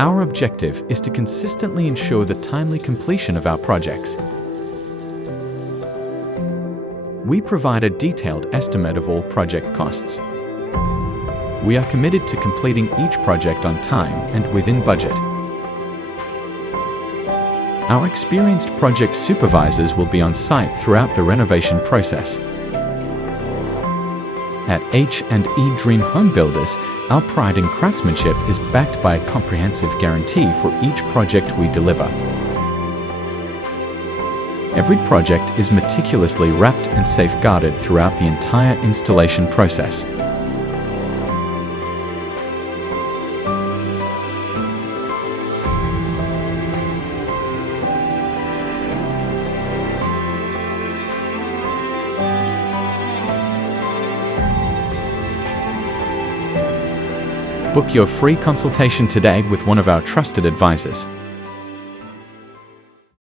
Our objective is to consistently ensure the timely completion of our projects. We provide a detailed estimate of all project costs. We are committed to completing each project on time and within budget. Our experienced project supervisors will be on site throughout the renovation process. At H&E Dream Home Builders, our pride in craftsmanship is backed by a comprehensive guarantee for each project we deliver. Every project is meticulously wrapped and safeguarded throughout the entire installation process. Book your free consultation today with one of our trusted advisors.